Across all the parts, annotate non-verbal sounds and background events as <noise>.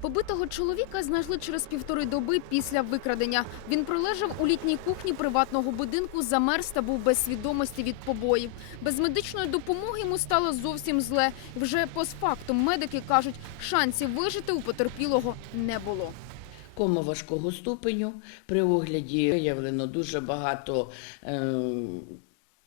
Побитого чоловіка знайшли через півтори доби після викрадення. Він пролежав у літній кухні приватного будинку, замерз та був без свідомості від побоїв. Без медичної допомоги йому стало зовсім зле. Вже постфактум медики кажуть, шансів вижити у потерпілого не було. Кома важкого ступеню. При огляді виявлено дуже багато е,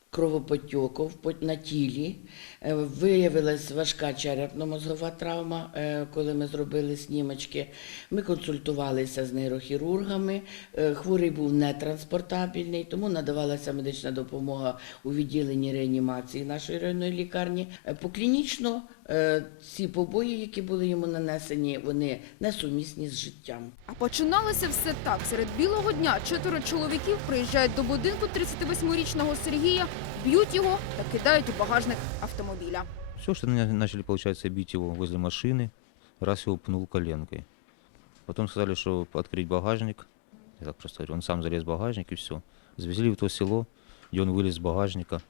кровопотьоків по- на тілі. Е, Виявилась важка черепно-мозгова травма, е, коли ми зробили снімочки. Ми консультувалися з нейрохірургами. Е, Хворий був нетранспортабельний, тому надавалася медична допомога у відділенні реанімації нашої районної лікарні. Поклінічно ці побої, які були йому нанесені, вони несумісні з життям. А починалося все так. Серед білого дня чотири чоловіків приїжджають до будинку 38-річного Сергія, б'ють його та кидають у багажник автомобіля. Все, что на- начали, получается, бить его возле машины, раз его пнул коленкой. Потом сказали, что открыть багажник. Я так просто говорю, он сам залез в багажник и все. Завезли в то село, где он вылез из багажника.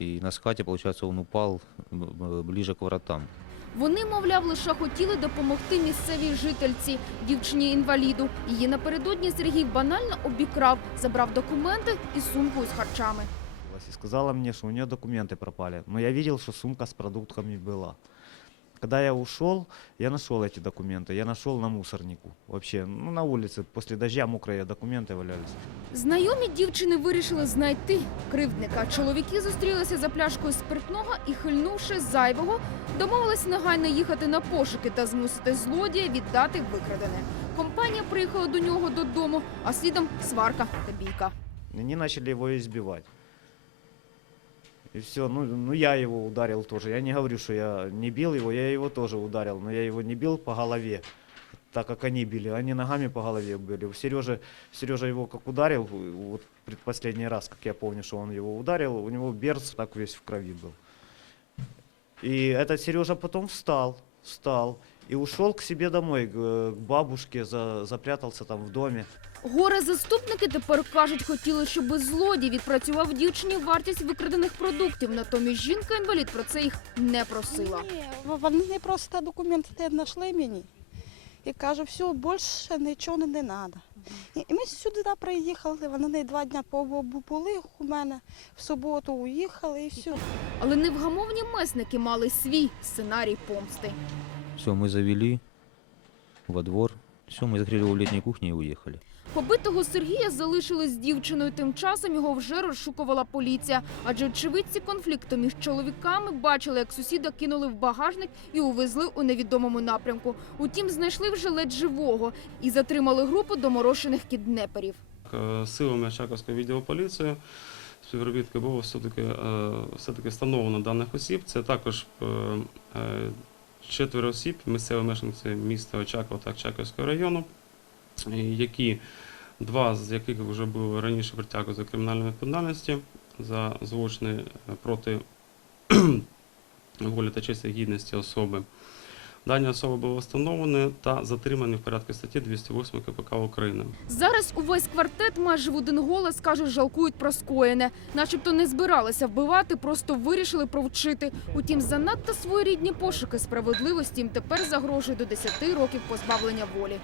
И на скате, получается, он упал ближе к воротам. Вони, мовляв, лише хотіли допомогти місцевій жительці, дівчині-інваліду. Її напередодні Сергій банально обікрав, забрав документи і сумку з харчами. сказала мені, що у неї документи пропали. Ну я бачив, що сумка з продуктами была. Когда я ушел, я нашел эти документы. Я нашел на мусорнику. Вообще, ну, на улице. После дождя мокрые документы валялись. Знайомі дівчини вирішили знайти кривдника. Чоловіки зустрілися за пляшкою спиртного і, хильнувши зайвого, домовились негайно їхати на пошуки та змусити злодія віддати викрадене. Компанія приїхала до нього додому, а слідом сварка та бійка. И Они начали его избивать. И все, ну, ну я его ударил тоже. Я не говорю, что я не бил его, я его тоже ударил. Но я его не бил по голове, так как они били. Они ногами по голове были. У Сережи, Сережа его как ударил, вот предпоследний раз, как я помню, что он его ударил, у него берц так весь в крови был. И этот Сережа потом встал, встал и ушел к себе домой, к, к бабушке, за, запрятался там в доме. Горе заступники тепер кажуть, хотіли, щоб злодій відпрацював дівчині вартість викрадених продуктів. Натомість жінка-інвалід про це їх не просила. Ні, вони просто документи не знайшли мені. І кажу, все, більше нічого не треба. І і ми сюди приїхали, вони два дні побу- були у мене, в суботу уїхали і все. Але невгамовні месники мали свій сценарій помсти. Все, мы завели во двор. Все, мы закрыли его в летней кухне и уехали. Побитого Сергія залишили з дівчиною. Тим часом його вже розшукувала поліція. Адже очевидці конфлікту між чоловіками бачили, як сусіда кинули в багажник і увезли у невідомому напрямку. Утім, знайшли вже ледь живого і затримали групу доморошених кіднеперів. Е, Силами Чаковського відділу поліції співробітки було все-таки, е, все-таки встановлено даних осіб. Це також е, е, четверо осіб, місцеві мешканці міста Очакова та Очаковського району, які два з яких вже були раніше притягнуті за кримінальної відповідальності за злочини е, проти <clears throat> волі та честі гідності особи. Дані особи були встановлені та затримані в порядку статті 208 КПК України. Зараз увесь квартет майже в один голос каже, жалкують про скоєне. Начебто не збиралися вбивати, просто вирішили провчити. Утім, занадто своєрідні пошуки справедливості їм тепер загрожує до 10 років позбавлення волі.